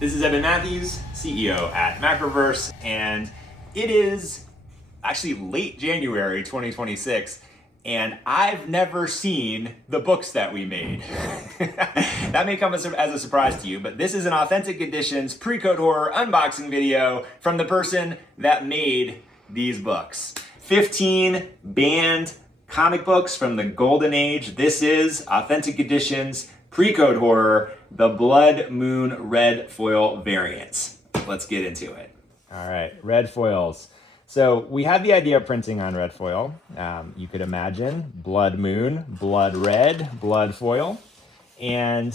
This is Eben Matthews, CEO at Macroverse, and it is actually late January 2026, and I've never seen the books that we made. That may come as a surprise to you, but this is an Authentic Editions pre-code horror unboxing video from the person that made these books. 15 banned comic books from the golden age. This is Authentic Editions pre-code horror, the Blood Moon red foil variants. Let's get into it. All right, red foils. So we had the idea of printing on red foil. You could imagine Blood Moon, blood red, blood foil. And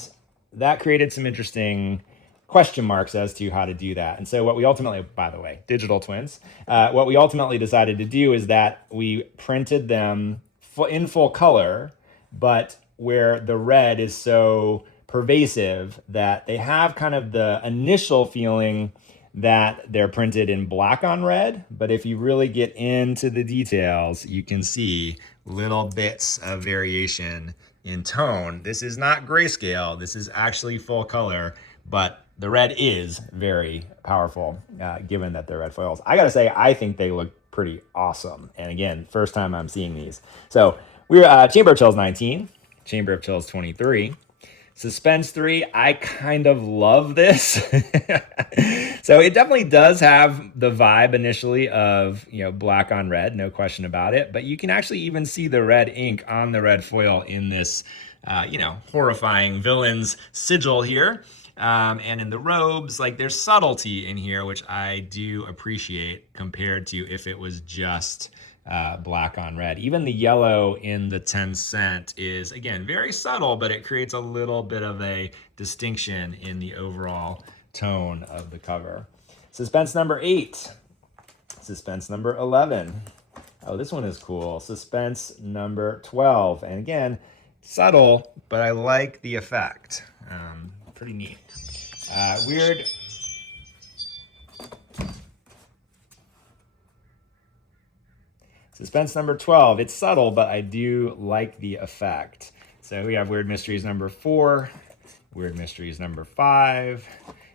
that created some interesting question marks as to how to do that. And so what we ultimately, by the way, digital twins, what we ultimately decided to do is that we printed them in full color, but where the red is so pervasive that they have kind of the initial feeling that they're printed in black on red. But if you really get into the details, you can see little bits of variation in tone. This is not grayscale. This is actually full color, but the red is very powerful, given that they're red foils. I gotta say, I think they look pretty awesome. And again, first time I'm seeing these. So we're Chamber of Chills 19, Chamber of Chills 23, Suspense 3. I kind of love this. So it definitely does have the vibe initially of, black on red, no question about it. But you can actually even see the red ink on the red foil in this, horrifying villain's sigil here. And in the robes, there's subtlety in here, which I do appreciate compared to if it was just black on red. Even the yellow in the 10 cent is, again, very subtle, but it creates a little bit of a distinction in the overall tone of the cover. Suspense number 8, suspense number 11. Oh, this one is cool. Suspense number 12. And again, subtle, but I like the effect. Pretty neat. Weird. Suspense number 12. It's subtle, but I do like the effect. So we have Weird Mysteries number 4, Weird Mysteries number 5,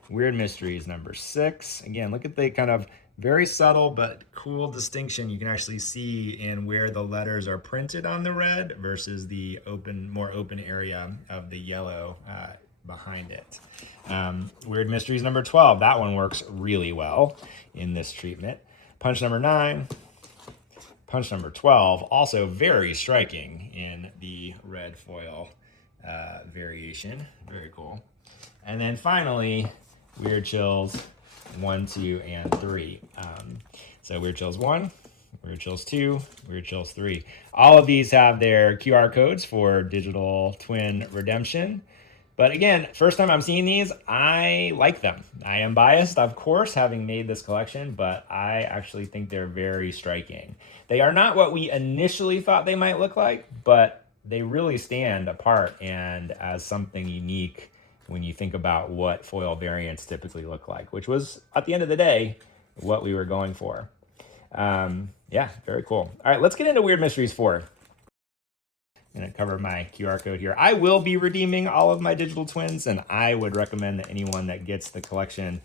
Weird Mysteries number 6. Again, look at the kind of very subtle but cool distinction you can actually see in where the letters are printed on the red versus the more open area of the yellow behind it. Weird Mysteries number 12. That one works really well in this treatment. Punch number 9. Punch number 12, also very striking in the red foil variation. Very cool. And then finally, Weird Chills 1, 2, and 3. So Weird Chills 1, Weird Chills 2, Weird Chills 3. All of these have their QR codes for digital twin redemption. But again, first time I'm seeing these, I like them. I am biased, of course, having made this collection, but I actually think they're very striking. They are not what we initially thought they might look like, but they really stand apart and as something unique when you think about what foil variants typically look like, which was, at the end of the day, what we were going for. Yeah, very cool. All right, let's get into Weird Mysteries 4. I'm going to cover my QR code here. I will be redeeming all of my digital twins, and I would recommend that anyone that gets the collection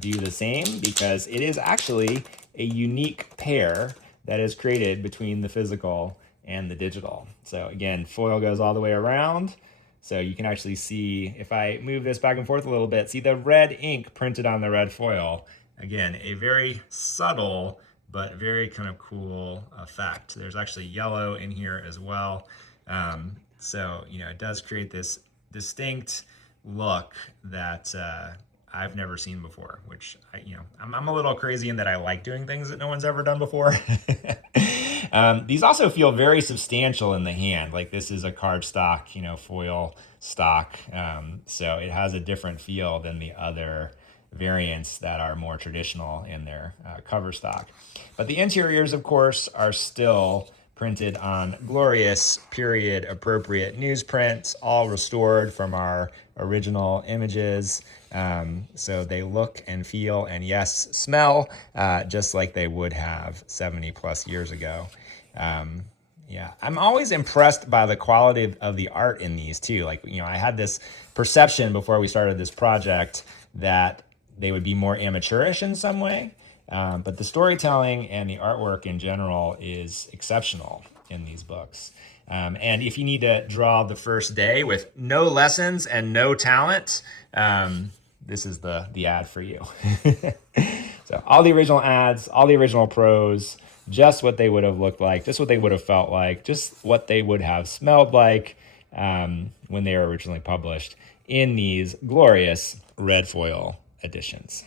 do the same, because it is actually a unique pair that is created between the physical and the digital. So again, foil goes all the way around. So you can actually see, if I move this back and forth a little bit, see the red ink printed on the red foil. Again, a very subtle but very kind of cool effect. There's actually yellow in here as well. So, it does create this distinct look that I've never seen before, which, I'm a little crazy in that I like doing things that no one's ever done before. These also feel very substantial in the hand. Like this is a cardstock, foil stock. So it has a different feel than the other variants that are more traditional in their cover stock. But the interiors, of course, are still printed on glorious period appropriate newsprint, all restored from our original images. So they look and feel and, yes, smell just like they would have 70 plus years ago. Yeah, I'm always impressed by the quality of the art in these too. I had this perception before we started this project that they would be more amateurish in some way. But the storytelling and the artwork in general is exceptional in these books. And if you need to draw the first day with no lessons and no talent, this is the ad for you. So all the original ads, all the original prose, just what they would have looked like, just what they would have felt like, just what they would have smelled like when they were originally published in these glorious red foil editions.